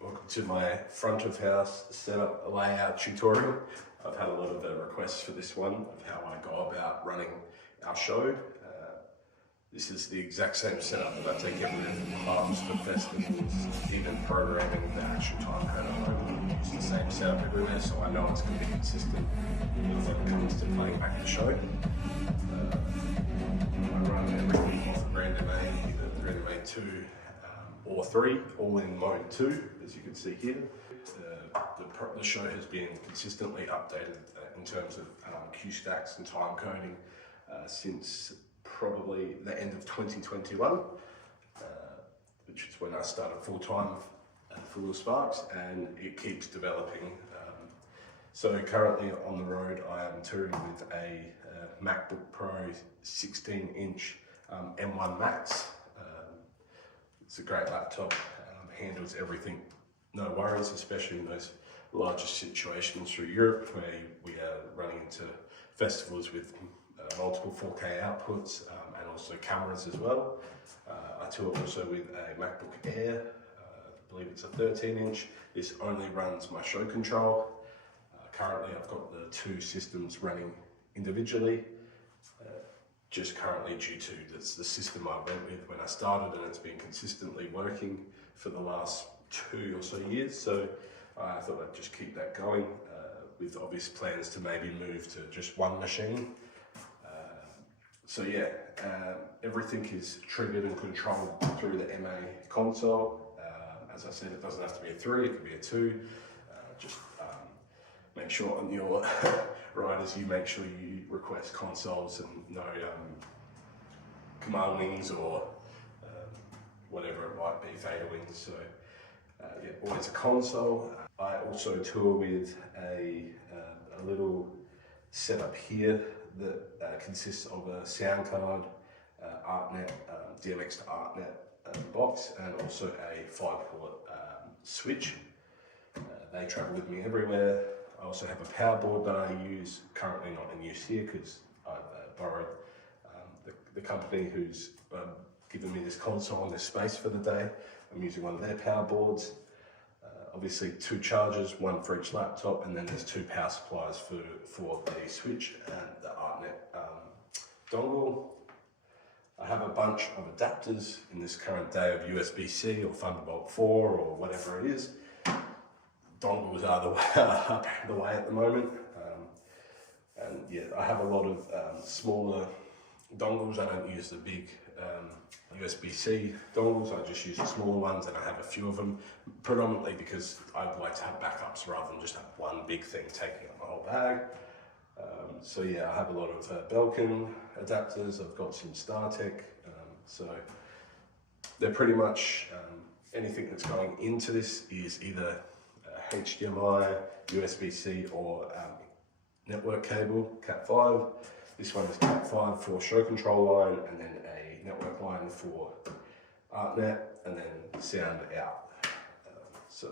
Welcome to my front of house setup layout tutorial. I've had a lot of requests for this one of how I go about running our show. This is the exact same setup that I take everywhere from clubs to festivals, even programming the actual timecode at home. It's the same setup everywhere, so I know it's going to be consistent when it comes to playing back the show. I run everything off the Grand MA, either Grand MA 2 or 3, all in mode 2, as you can see here. The show has been consistently updated in terms of cue stacks and time coding since probably the end of 2021, which is when I started full-time for Will Sparks, and it keeps developing. So currently on the road I am touring with a MacBook Pro 16-inch M1 Max. It's a great laptop, handles everything, no worries, especially in those larger situations through Europe where we are running into festivals with multiple 4K outputs and also cameras as well. I tour also with a MacBook Air, I believe it's a 13-inch. This only runs my ShowControl. Currently I've got the two systems running individually, just currently due to that's the system I went with when I started, and it's been consistently working for the last 2 or so years. So I thought I'd just keep that going with obvious plans to maybe move to just one machine. So yeah, everything is triggered and controlled through the MA console. As I said, it doesn't have to be a 3, it could be a 2. Just make sure on your riders, you make sure you request consoles and no command wings or whatever it might be, fader wings. So yeah, always a console. I also tour with a little setup here that consists of a SoundCard, ArtNet, DMX to ArtNet box, and also a 5-port switch. They travel with me everywhere. I also have a power board that I use, currently not in use here because I've borrowed the company who's given me this console and this space for the day. I'm using one of their power boards. Obviously 2 chargers, one for each laptop, and then there's 2 power supplies for the switch and the ArtNet dongle. I have a bunch of adapters in this current day of USB-C or Thunderbolt 4 or whatever it is. Dongles are the way at the moment. And yeah, I have a lot of smaller dongles. I don't use the big USB-C dongles, I just use the smaller ones, and I have a few of them, predominantly because I like to have backups rather than just have one big thing taking up my whole bag. So yeah, I have a lot of Belkin adapters, I've got some StarTech, so they're pretty much anything that's going into this is either HDMI, USB-C or network cable, Cat5. This one is Cat5 for ShowControl line, and then a network line for ArtNet, and then sound out. So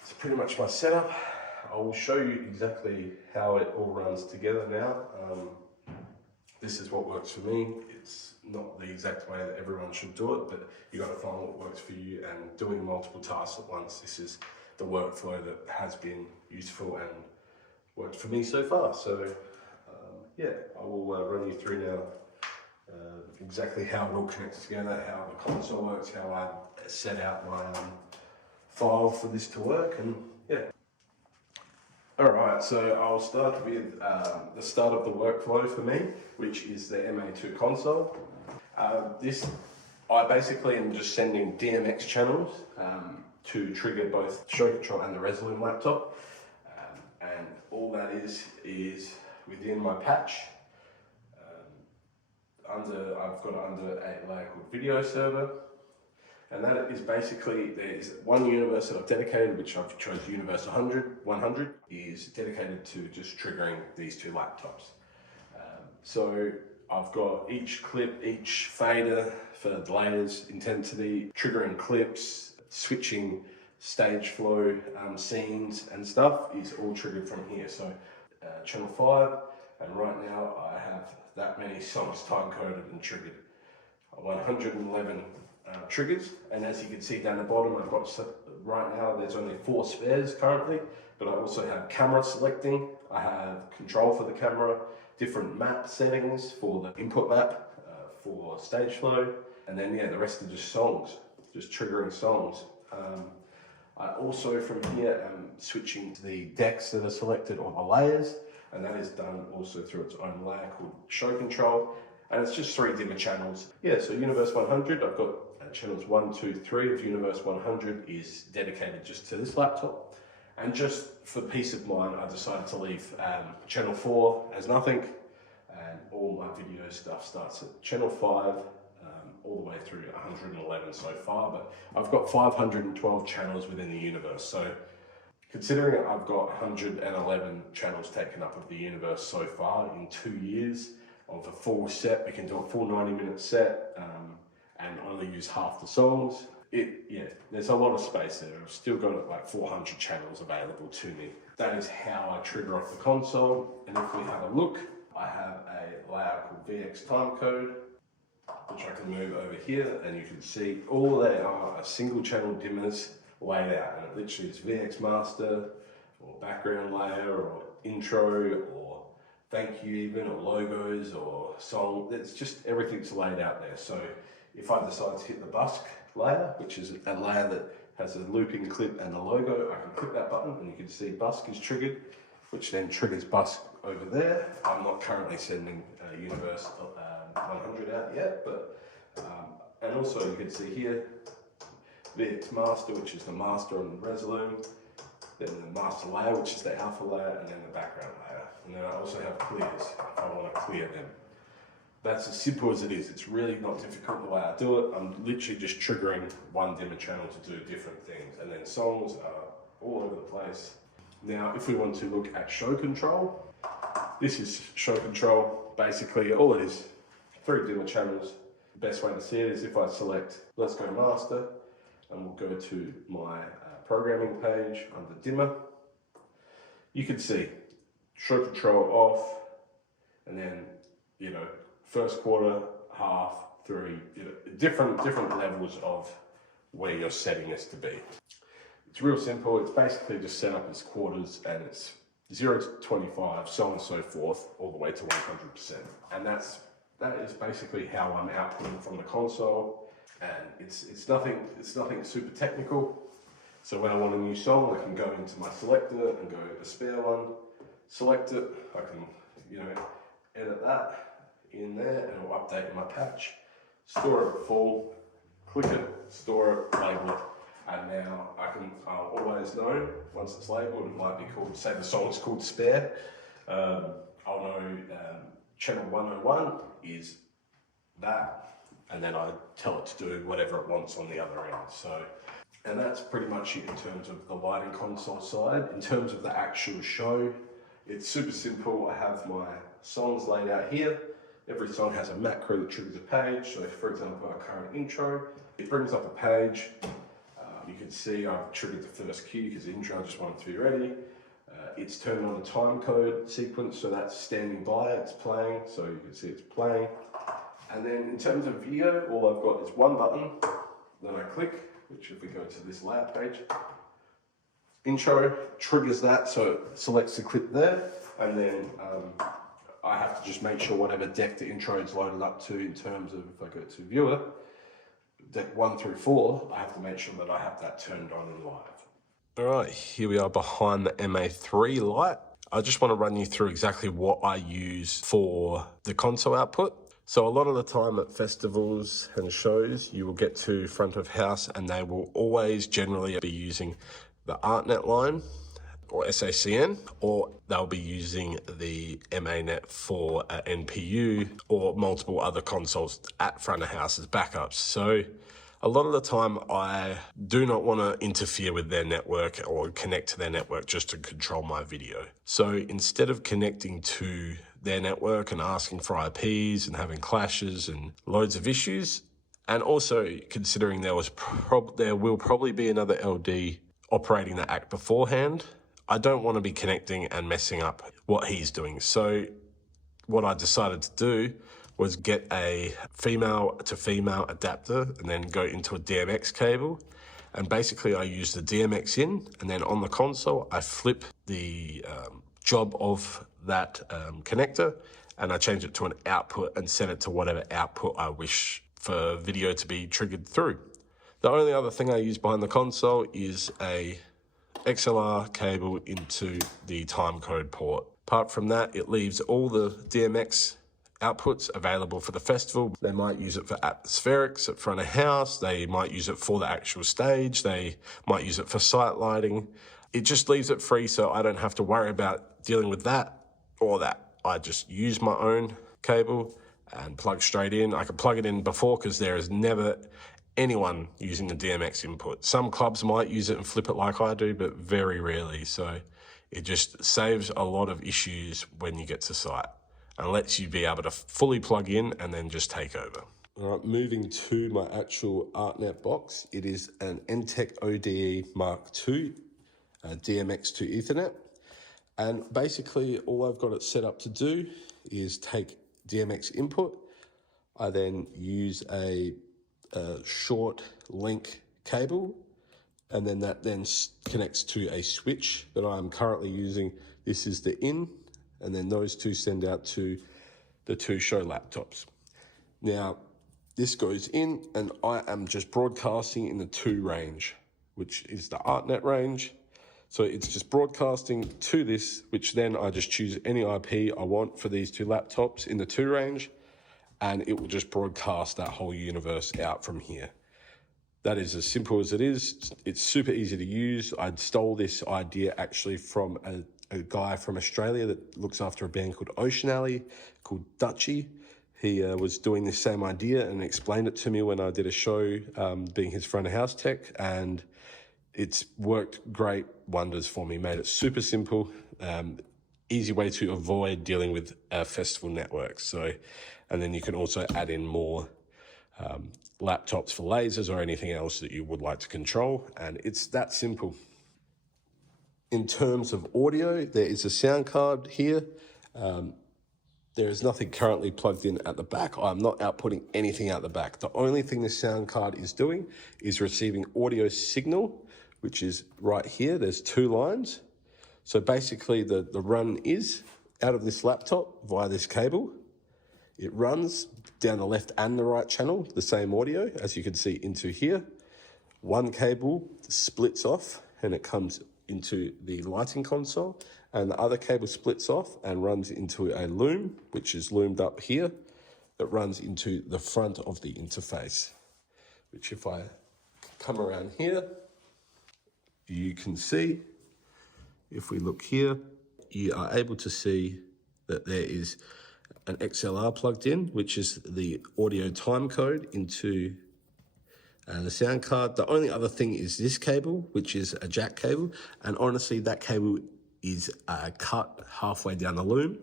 it's pretty much my setup. I will show you exactly how it all runs together now. This is what works for me. It's not the exact way that everyone should do it, but you got to find what works for you, and doing multiple tasks at once, this is the workflow that has been useful and worked for me so far. So yeah, I will run you through now exactly how it all connects together, how the console works, how I set out my file for this to work, and yeah. Alright, so I'll start with the start of the workflow for me, which is the MA2 console. I basically am just sending DMX channels to trigger both ShowControl and the Resolume laptop, and all that is within my patch. I've got it under a layer called video server, and that is basically, there's one universe that I've dedicated, which I've chose universe 100 is dedicated to just triggering these 2 laptops. So I've got each clip, each fader for the layers, intensity, triggering clips, switching stage flow, scenes and stuff is all triggered from here. So channel 5, and right now I have that many songs time coded and triggered. 111 triggers, and as you can see down the bottom, I've got, right now there's only 4 spares currently, but I also have camera selecting, I have control for the camera, different map settings for the input map, for stage flow, and then yeah, the rest are just songs, just triggering songs. I also from here am switching to the decks that are selected or the layers, and that is done also through its own layer called ShowControl, and it's just 3 dimmer channels. Yeah, so Universe 100, I've got channels 1, 2, 3 of Universe 100 is dedicated just to this laptop. And just for peace of mind, I decided to leave channel 4 as nothing, and all my video stuff starts at channel 5, all the way through 111 so far, but I've got 512 channels within the universe. So considering I've got 111 channels taken up of the universe so far in 2 years of a full set, we can do a full 90-minute set and only use half the songs. Yeah, there's a lot of space there. I've still got like 400 channels available to me. That is how I trigger off the console. And if we have a look, I have a layout called VX Timecode, which I can move over here, and you can see all they are single channel dimmers laid out, and it literally is VX master or background layer or intro or thank you even, or logos or song. It's just everything's laid out there. So if I decide to hit the Busk layer, which is a layer that has a looping clip and a logo, I can click that button and you can see Busk is triggered, which then triggers Busk over there. I'm not currently sending Universe 100 out yet, but and also you can see here VX Master, which is the master on the Resolume, then the master layer, which is the alpha layer, and then the background layer. And then I also have clears if I want to clear them. That's as simple as it is. It's really not difficult the way I do it. I'm literally just triggering one dimmer channel to do different things, and then songs are all over the place. Now, if we want to look at ShowControl, this is ShowControl. Basically, all it is, 3 dimmer channels. The best way to see it is if I select Let's Go Master, and we'll go to my programming page under dimmer. You can see ShowControl off, and then, you know, first quarter, half, 3, you know, different levels of where you're setting this to be. It's real simple. It's basically just set up as quarters, and it's 0 to 25, so on and so forth, all the way to 100%. And that is basically how I'm outputting from the console. And it's nothing super technical. So when I want a new song, I can go into my selector and go a spare one, select it. I can, you know, edit that in there, and it'll update in my patch. Store it full, click it, store it, label it. And now I'll always know, once it's labeled, it might be called, say the song's called Spare, I'll know channel 101 is that, and then I tell it to do whatever it wants on the other end. So, and that's pretty much it in terms of the lighting console side. In terms of the actual show, it's super simple. I have my songs laid out here. Every song has a macro that triggers a page. So for example, our current intro, it brings up a page. You can see I've triggered the first cue because the intro I just want it to be ready. It's turned on a timecode sequence, so that's standing by, it's playing, so you can see it's playing. And then in terms of video, all I've got is one button, then I click, which if we go to this layout page, intro triggers that, so it selects the clip there, and then I have to just make sure whatever deck the intro is loaded up to in terms of, if I go to viewer, deck 1 through 4, I have to make sure that I have that turned on and live. All right, here we are behind the MA3 light. I just want to run you through exactly what I use for the console output. So a lot of the time at festivals and shows, you will get to front of house and they will always generally be using the ArtNet line or SACN, or they'll be using the MANet for NPU or multiple other consoles at front of house as backups. So a lot of the time I do not want to interfere with their network or connect to their network just to control my video. So instead of connecting to their network and asking for IPs and having clashes and loads of issues. And also considering there will probably be another LD operating the act beforehand, I don't want to be connecting and messing up what he's doing. So what I decided to do was get a female to female adapter and then go into a DMX cable. And basically I use the DMX in, and then on the console, I flip the job of that connector, and I change it to an output and set it to whatever output I wish for video to be triggered through. The only other thing I use behind the console is a XLR cable into the timecode port. Apart from that, it leaves all the DMX outputs available for the festival. They might use it for atmospherics at front of house. They might use it for the actual stage. They might use it for site lighting. It just leaves it free, so I don't have to worry about dealing with that or that. I just use my own cable and plug straight in. I can plug it in before because there is never anyone using the DMX input. Some clubs might use it and flip it like I do, but very rarely. So it just saves a lot of issues when you get to site and lets you be able to fully plug in and then just take over. All right, moving to my actual ArtNet box. It is an Enttech ODE Mk2 DMX to Ethernet. And basically all I've got it set up to do is take DMX input. I then use a short link cable, and then that then connects to a switch that I'm currently using. This is the in, and then those two send out to the two show laptops. Now, this goes in, and I am just broadcasting in the 2 range, which is the ArtNet range. So it's just broadcasting to this, which then I just choose any IP I want for these 2 laptops in the 2 range, and it will just broadcast that whole universe out from here. That is as simple as it is. It's super easy to use. I stole this idea actually from a guy from Australia that looks after a band called Ocean Alley, called Dutchy. He was doing this same idea and explained it to me when I did a show, being his front of house tech, and it's worked great wonders for me. Made it super simple, easy way to avoid dealing with festival networks. So, and then you can also add in more laptops for lasers or anything else that you would like to control, and it's that simple. In terms of audio, there is a sound card here. There is nothing currently plugged in at the back. I'm not outputting anything out the back. The only thing this sound card is doing is receiving audio signal, which is right here. There's 2 lines. So basically the run is out of this laptop via this cable. It runs down the left and the right channel, the same audio, as you can see, into here. One cable splits off and it comes into the lighting console, and the other cable splits off and runs into a loom, which is loomed up here, that runs into the front of the interface, which if I come around here, you can see, if we look here, you are able to see that there is an XLR plugged in, which is the audio timecode into the sound card. The only other thing is this cable, which is a jack cable, and honestly that cable is cut halfway down the loom.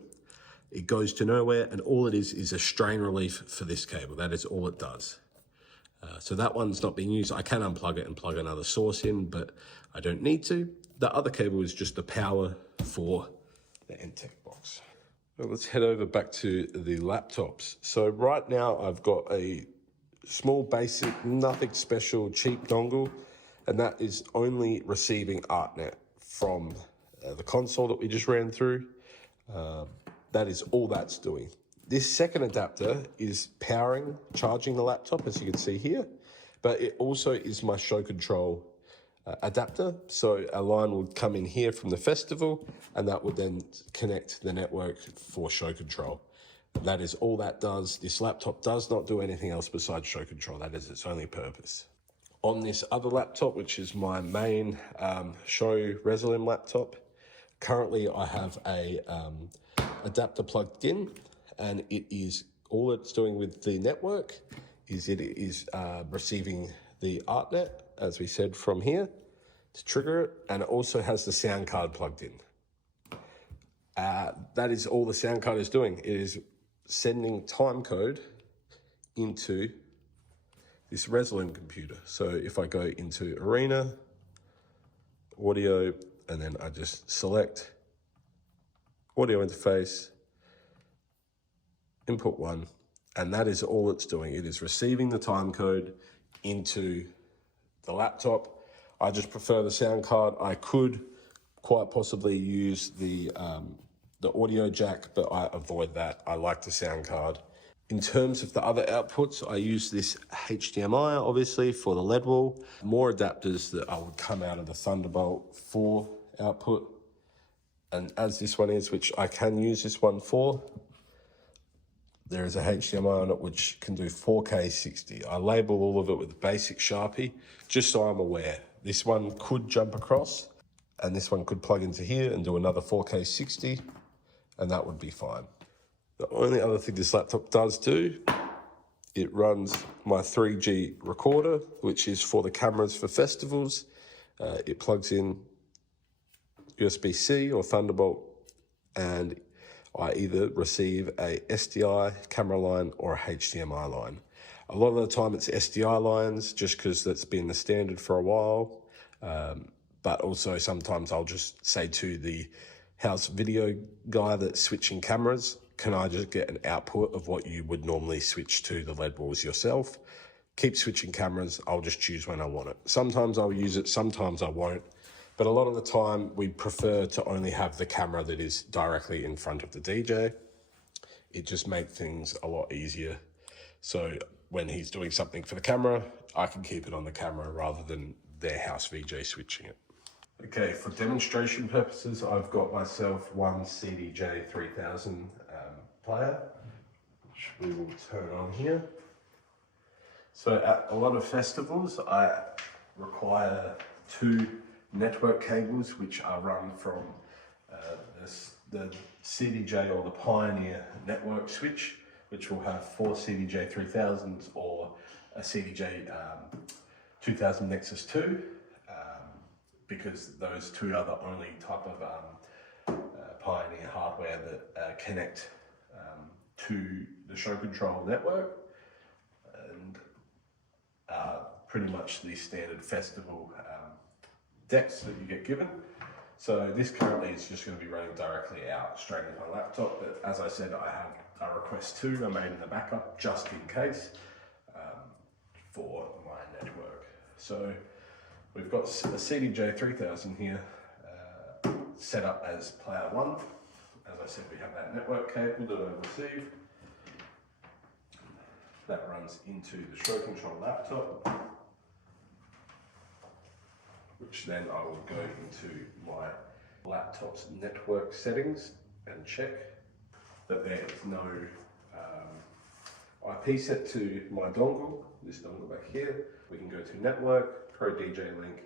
It goes to nowhere, and all it is a strain relief for this cable. That is all it does. So that one's not being used. I can unplug it and plug another source in, but I don't need to. The other cable is just the power for the Enttech box. Well, let's head over back to the laptops. So right now I've got a small, basic, nothing special, cheap dongle, and that is only receiving ArtNet from the console that we just ran through. That is all that's doing. This second adapter is powering, charging the laptop, as you can see here, but it also is my ShowControl adapter. So a line would come in here from the festival, and that would then connect the network for ShowControl. That is all that does. This laptop does not do anything else besides ShowControl. That is its only purpose. On this other laptop, which is my main show Resolume laptop, currently I have a adapter plugged in, and it is all it's doing with the network is it is receiving the ArtNet, as we said, from here to trigger it, and it also has the sound card plugged in. That is all the sound card is doing. It is sending timecode into this Resolume computer. So if I go into Arena, Audio, and then I just select Audio Interface, Input 1, and that is all it's doing. It is receiving the timecode into the laptop. I just prefer the sound card. I could quite possibly use the audio jack, but I avoid that. I like the sound card. In terms of the other outputs, I use this HDMI, obviously, for the LED wall. More adapters that I would come out of the Thunderbolt 4 output. And as this one is, which I can use this one for, there is a HDMI on it which can do 4K 60. I label all of it with basic Sharpie, just so I'm aware. This one could jump across, and this one could plug into here and do another 4K 60, and that would be fine. The only other thing this laptop does do, it runs my 3G recorder, which is for the cameras for festivals. It plugs in USB-C or Thunderbolt, and I either receive a SDI camera line or a HDMI line. A lot of the time it's SDI lines, just because that's been the standard for a while. But also sometimes I'll just say to the house video guy that's switching cameras, can I just get an output of what you would normally switch to the LED walls yourself? Keep switching cameras, I'll just choose when I want it. Sometimes I'll use it, sometimes I won't. But a lot of the time we prefer to only have the camera that is directly in front of the DJ. It just makes things a lot easier. So when he's doing something for the camera, I can keep it on the camera rather than their house VJ switching it. Okay, for demonstration purposes, I've got myself one CDJ 3000 player, which we will turn on here. So at a lot of festivals, I require 2 network cables which are run from the CDJ or the Pioneer network switch, which will have 4 CDJ 3000s or a CDJ 2000 Nexus 2. Because those 2 are the only type of Pioneer hardware that connect to the ShowControl network, and pretty much the standard festival decks that you get given. So this currently is just going to be running directly out straight into my laptop, but as I said, I have a request 2 I made in the backup just in case for my network. So we've got a CDJ 3000 here set up as player 1. As I said, we have that network cable that I received. That runs into the ShowControl laptop, which then I will go into my laptop's network settings and check that there is no IP set to my dongle, this dongle back here. We can go to network, ProDJ link,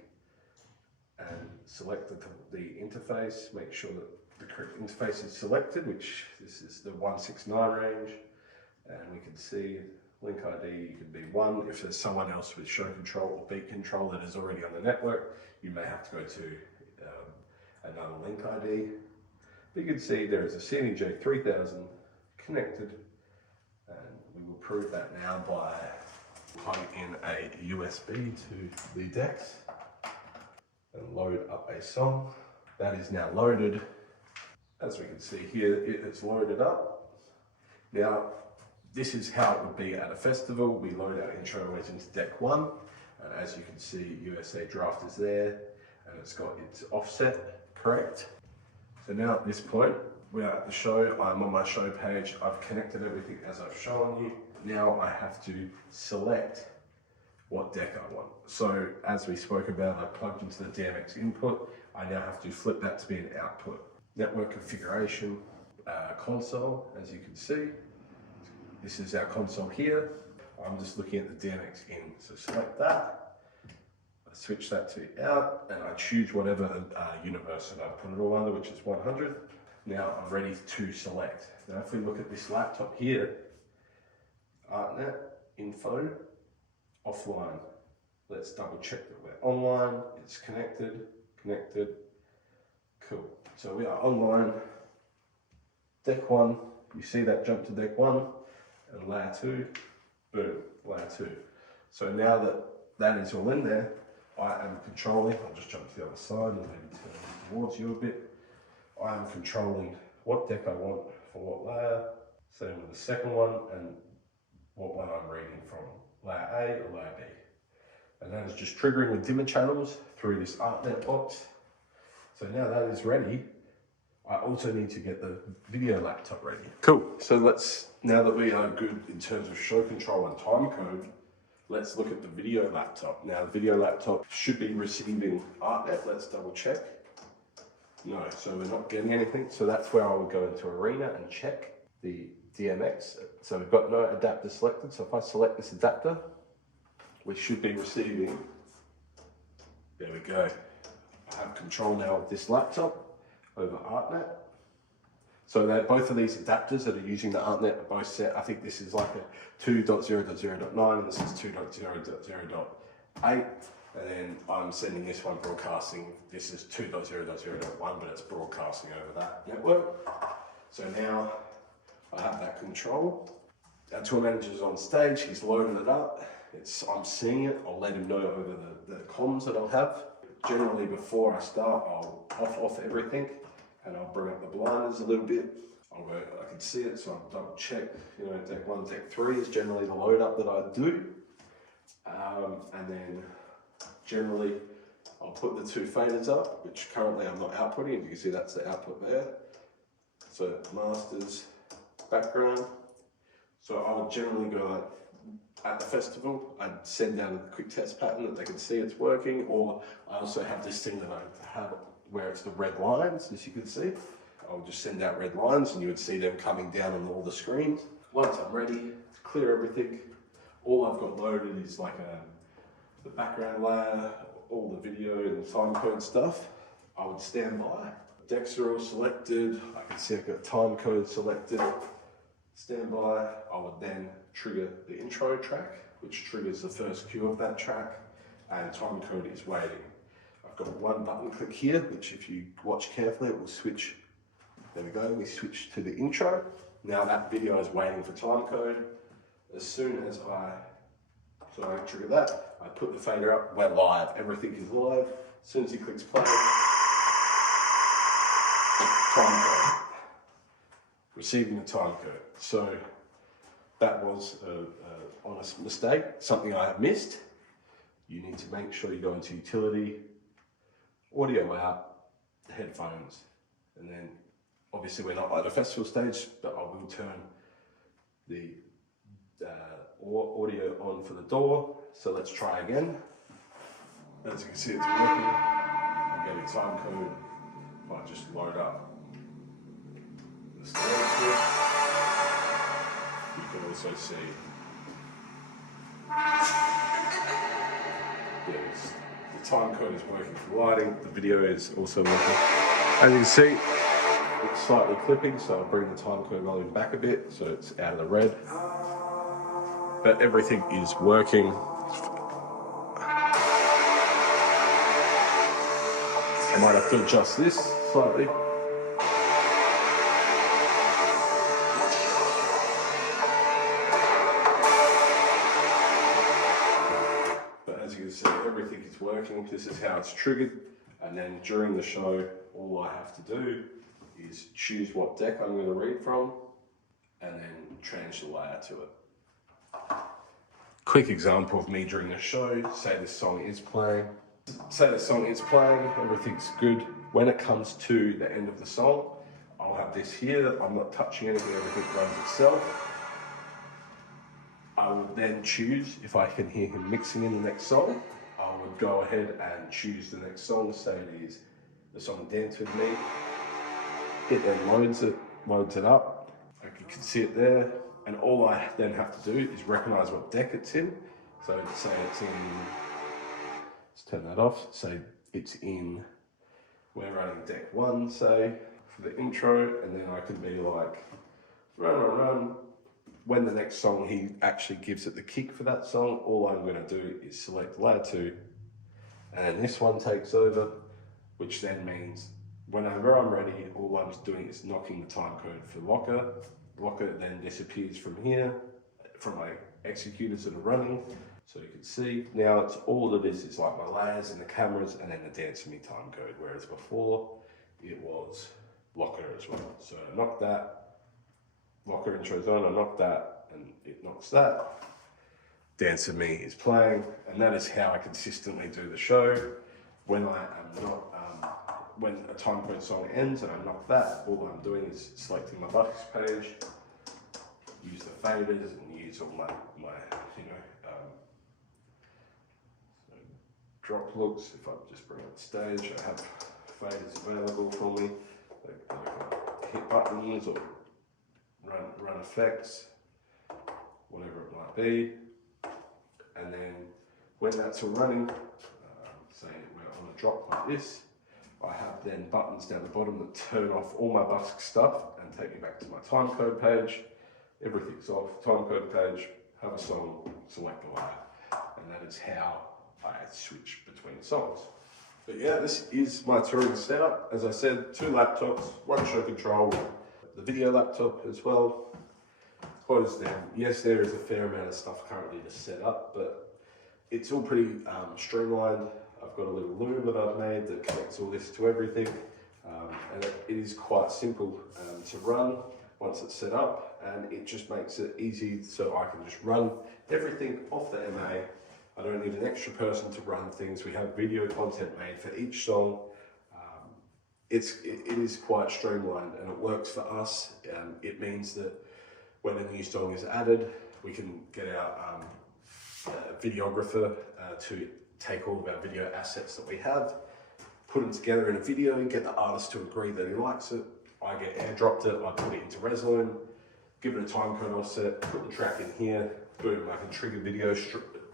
and select the interface, make sure that the correct interface is selected, which this is the 169 range, and we can see link ID could be 1. If there's someone else with ShowControl or beat control that is already on the network, you may have to go to another link ID. But you can see there is a CDJ 3000 connected, and we will prove that now by plugging in a USB to the decks and load up a song. That is now loaded. As we can see here, it is loaded up. Now, this is how it would be at a festival. We load our intro always into deck 1. And as you can see, USA draft is there, and it's got its offset correct. So now at this point, we are at the show. I'm on my show page. I've connected everything as I've shown you. Now I have to select what deck I want. So as we spoke about, I plugged into the DMX input. I now have to flip that to be an output. Network configuration, console, as you can see. This is our console here. I'm just looking at the DMX in. So select that, I switch that to out, and I choose whatever universe that I put it all under, which is 100. Now I'm ready to select. Now if we look at this laptop here, ArtNet, info, offline. Let's double check that we're online, it's connected, cool. So we are online. deck 1, you see that jump to deck 1, and layer 2, boom, layer 2. So now that that is all in there, I am controlling, I'll just jump to the other side and maybe turn towards you a bit. I am controlling what deck I want for what layer, same with the second one, and what one I'm reading from, layer A or layer B. And that is just triggering with dimmer channels through this ArtNet box. So now that is ready, I also need to get the video laptop ready. Cool, so now that we are good in terms of ShowControl and timecode, let's look at the video laptop. Now the video laptop should be receiving ArtNet, let's double check. No, so we're not getting anything. So that's where I will go into Arena and check the DMX. So we've got no adapter selected. So if I select this adapter, we should be receiving, there we go. I have control now of this laptop over ArtNet. So both of these adapters that are using the ArtNet are both set. I think this is like a 2.0.0.9 and this is 2.0.0.8. And then I'm sending this one broadcasting. This is 2.0.0.1, but it's broadcasting over that network. So now I have that control. Our tour manager's on stage, he's loaded it up. I'm seeing it, I'll let him know over the comms that I'll have. Generally before I start, I'll off everything and I'll bring up the blinders a little bit. I can see it, so I'll double check. You know, deck 1, deck 3 is generally the load up that I do. And then generally I'll put the 2 faders up, which currently I'm not outputting. You can see that's the output there. So masters, background. So I would generally go like, at the festival, I'd send out a quick test pattern that they can see it's working, or I also have this thing that I have where it's the red lines, as you can see. I'll just send out red lines and you would see them coming down on all the screens. Once I'm ready, clear everything. All I've got loaded is like the background layer, all the video and timecode stuff. I would stand by. Decks are all selected. I can see I've got timecode selected. Stand by. I would then trigger the intro track, which triggers the first cue of that track, and timecode is waiting. I've got one button click here, which if you watch carefully, it will switch. There we go, we switch to the intro. Now that video is waiting for timecode. As soon as I trigger that, I put the fader up, we're live, everything is live. As soon as he clicks play, timecode. Receiving the timecode. So that was an honest mistake, something I have missed. You need to make sure you go into utility, audio out, headphones, and then obviously we're not at a festival stage, but I will turn the audio on for the door. So let's try again. As you can see, it's working. I'm getting timecode. If I just load up the stage, you can also see the timecode is working for lighting. The video is also working. As you can see, it's slightly clipping, so I'll bring the timecode volume back a bit so it's out of the red. But everything is working. I might have to adjust this slightly. But as you can see, everything is working. This is how it's triggered. And then during the show, all I have to do is choose what deck I'm going to read from and then change the layer to it. Quick example of me during the show, say this song is playing. Everything's good. When it comes to the end of the song, I'll have this here. I'm not touching anything, everything runs itself. I will then choose, if I can hear him mixing in the next song, I would go ahead and choose the next song, say it is the song Dance With Me. It then loads it up. You can see it there. And all I then have to do is recognize what deck it's in. So say it's in, let's turn that off. Say it's in, we're running deck 1, say, for the intro. And then I can be like, run, run, run. When the next song, he actually gives it the kick for that song, all I'm gonna do is select layer 2. And this one takes over, which then means whenever I'm ready, all I'm doing is knocking the time code for locker. Locker then disappears from here, from my executors that are running. So you can see now it's all it is like my layers and the cameras and then the Dance Me time code, whereas before it was locker as well. So I knock that, locker intro's on, I knock that, and it knocks that. Dance Me is playing, and that is how I consistently do the show. When I am not, when a time code song ends and I knock that, all I'm doing is selecting my Busk page, use the faders and use all my you know, so drop looks. If I just bring up the stage, I have faders available for me. I can hit buttons or run effects, whatever it might be. And then when that's all running, say we're on a drop like this, I have then buttons down the bottom that turn off all my Busk stuff and take me back to my timecode page. Everything's off, timecode page, have a song, select a layer. And that is how I switch between songs. But yeah, this is my touring setup. As I said, 2 laptops, 1 ShowControl, the video laptop as well. Closed down. Yes, there is a fair amount of stuff currently to set up, but it's all pretty streamlined. I've got a little loom that I've made that connects all this to everything, and it is quite simple to run once it's set up, and it just makes it easy so I can just run everything off the MA. I don't need an extra person to run things. We have video content made for each song. It is quite streamlined and it works for us. It means that when a new song is added, we can get our videographer to take all of our video assets that we have, put them together in a video, and get the artist to agree that he likes it. I get airdropped it, I put it into Resolume, give it a timecode offset, put the track in here, boom, I can trigger video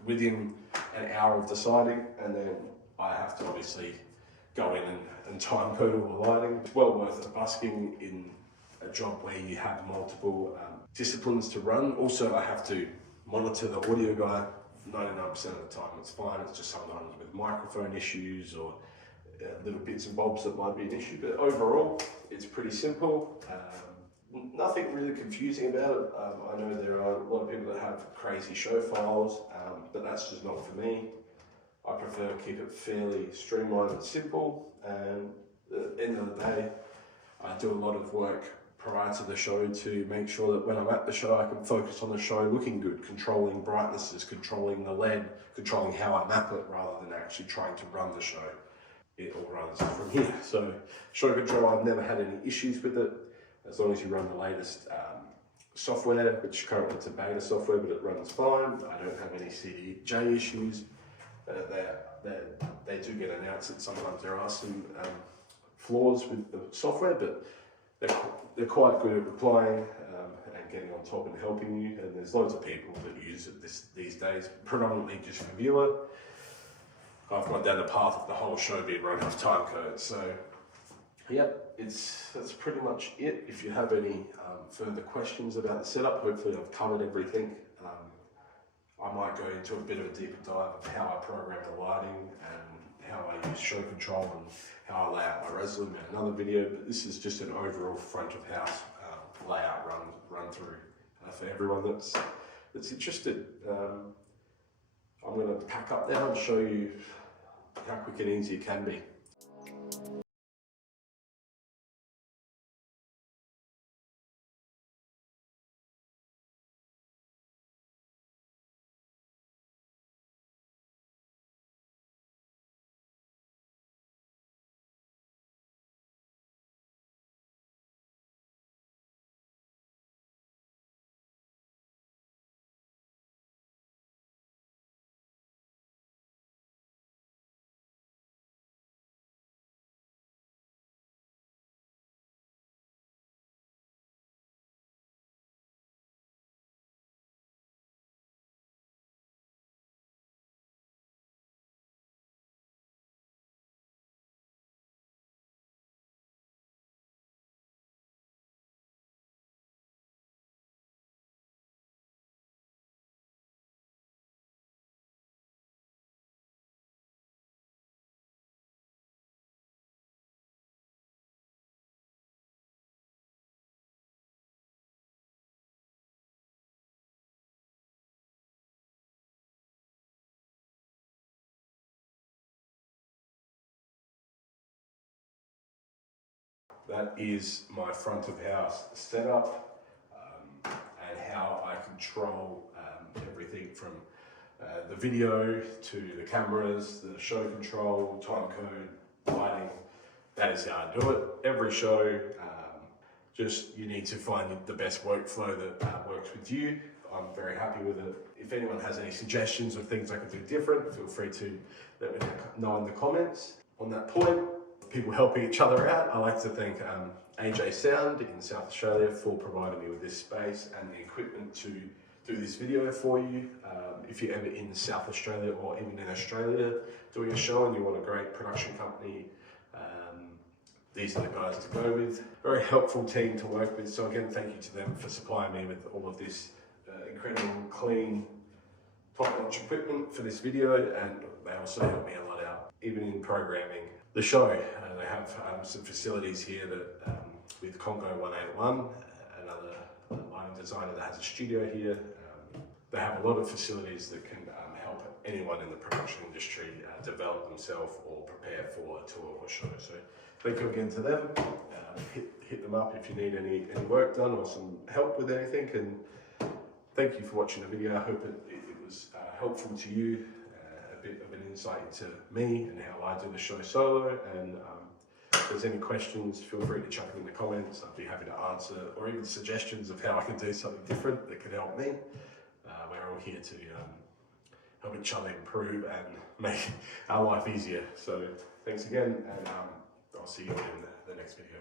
within an hour of deciding, and then I have to obviously go in and timecode all the lighting. It's well worth it busking in a job where you have multiple disciplines to run. Also, I have to monitor the audio guy 99% of the time. It's fine, it's just sometimes with microphone issues or little bits and bobs that might be an issue, but overall it's pretty simple. Nothing really confusing about it. I know there are a lot of people that have crazy show files, but that's just not for me. I prefer to keep it fairly streamlined and simple, and at the end of the day I do a lot of work prior to the show to make sure that when I'm at the show I can focus on the show looking good, controlling brightnesses, controlling the LED, controlling how I map it rather than actually trying to run the show. It all runs from here. So ShowControl, I've never had any issues with it as long as you run the latest software, which currently it's a beta software, but it runs fine. I don't have any CDJ issues. They do get announced that sometimes there are some flaws with the software, but they're quite good at replying and getting on top and helping you. And there's loads of people that use it these days, predominantly just for viewer. I've gone down the path of the whole show being run off timecode. So, yep, that's pretty much it. If you have any further questions about the setup, hopefully I've covered everything. I might go into a bit of a deeper dive of how I program the lighting and how I use ShowControl and how I lay out my Resolume in another video, but this is just an overall front of house layout run through for everyone that's interested. I'm going to pack up now and show you how quick and easy it can be. that is my front of house setup and how I control everything from the video to the cameras, the show control, timecode, lighting. That is how I do it. Every show, just you need to find the best workflow that works with you. I'm very happy with it. If anyone has any suggestions of things I could do different, feel free to let me know in the comments. On that point, people helping each other out, I like to thank AJS Sound in South Australia for providing me with this space and the equipment to do this video for you. If you're ever in South Australia or even in Australia doing a show and you want a great production company, these are the guys to go with. Very helpful team to work with. So again, thank you to them for supplying me with all of this incredible, clean, top-notch equipment for this video, and they also help me a lot out, even in programming the show. They have some facilities here that with Congo 181, another lighting designer that has a studio here. They have a lot of facilities that can help anyone in the production industry develop themselves or prepare for a tour or show. So thank you again to them. Hit them up if you need any work done or some help with anything. And thank you for watching the video. I hope it was helpful to you, a bit of an insight into me and how I do the show solo. And if there's any questions, feel free to chuck them in the comments. I'd be happy to answer, or even suggestions of how I can do something different that could help me. We're all here to help each other improve and make our life easier. So thanks again, and I'll see you in the next video.